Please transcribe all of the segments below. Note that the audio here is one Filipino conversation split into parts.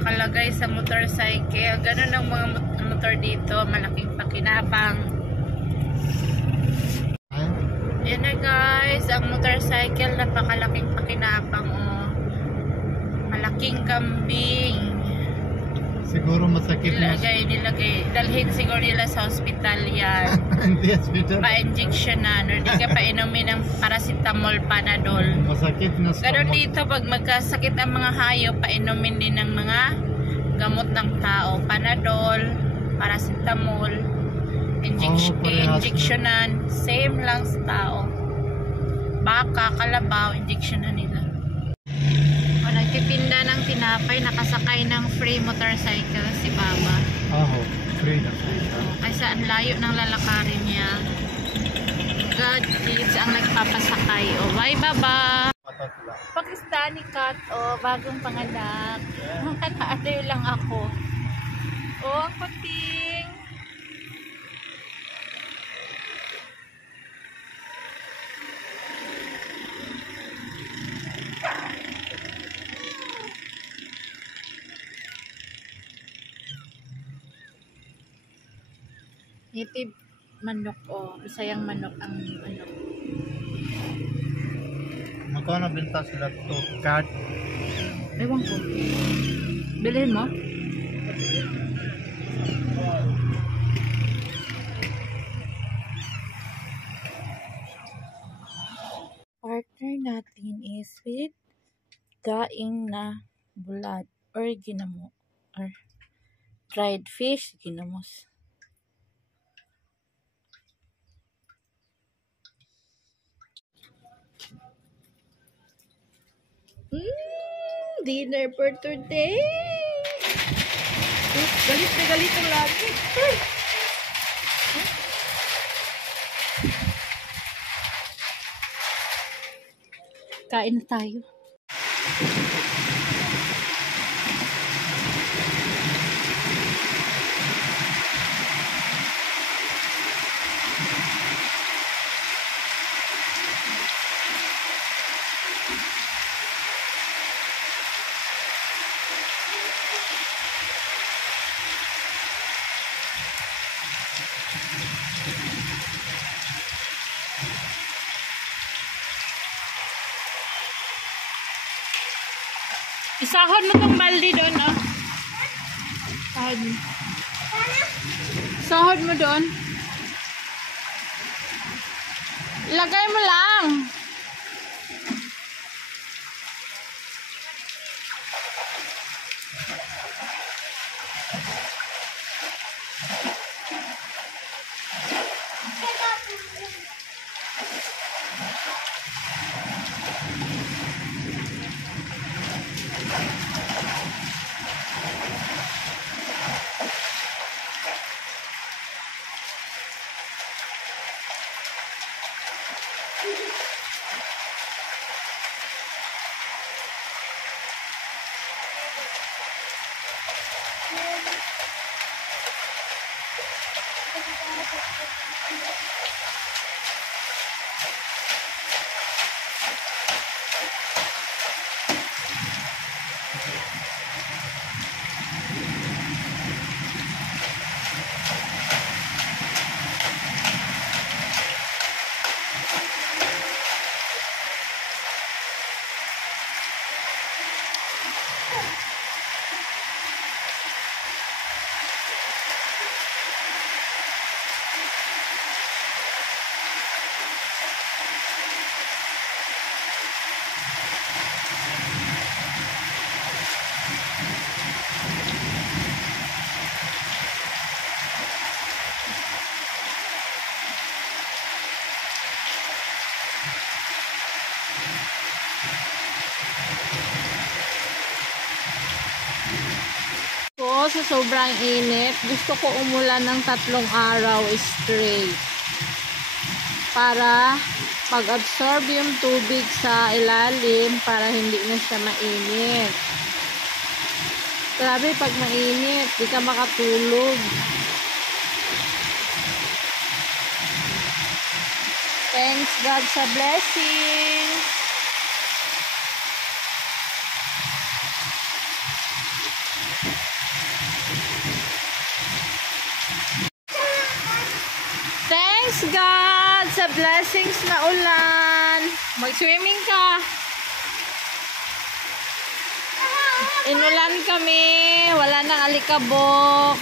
nakalagay sa motorcycle. Ganun ang mga motor dito, malaking pakinabang. Yan na guys, ang motorcycle, napakalaking pakinabang. Oh. Malaking kambing. Siguro masakit na. Nilagay. Dalhin siguro nila sa hospital yan. Hindi hospital. Pa-injectionan or di ka pa-inumin ng paracetamol, panadol. Masakit na stomach. Pero dito pag magkasakit ang mga hayop, pa-inumin din ng mga gamot ng tao. Panadol, paracetamol, injectionan. Same lang sa tao. Baka, kalabaw, injectionan nila. Nagtitinda ng tinapay, nakasakay ng free motorcycle si Baba. Free na. Kasi ang layo ng lalakarin niya. God kids ang nagpapasakay. Oh, bye Baba! Pakistani cat, oh, bagong panganak. Ano lang ako. Oh, ang puting. Native manok, oh. Bisayang manok ang ano. Magkano benta sila to cat? Ewan ko. Bilhin mo? Partner natin is with daing na bulad or ginamo or dried fish, ginamos. Dinner for today. Galit ang lagi. Kain na tayo. Isahod mo tong baldi doon, oh. Sahod mo. Sahod mo doon. Ilagay mo lang. Sa sobrang init, gusto ko umulan ng 3 araw straight para pag-absorb yung tubig sa ilalim para hindi na siya mainit. Grabe pag mainit, di ka makatulog. Thanks God sa blessing. Thanks God sa blessings na ulan. Mag-swimming ka. Inulan kami. Wala nang alikabok.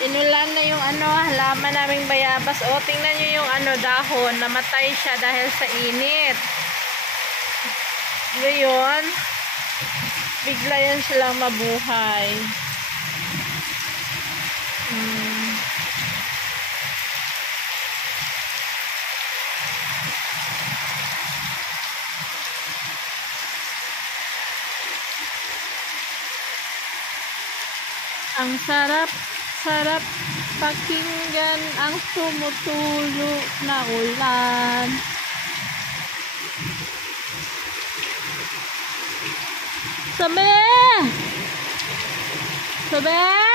Inulan na yung halaman naming bayabas. O, tingnan nyo yung dahon. Namatay siya dahil sa init. Ngayon, bigla yan silang mabuhay. Ang sarap pakinggan ang tumutulo na ulan. Sabi!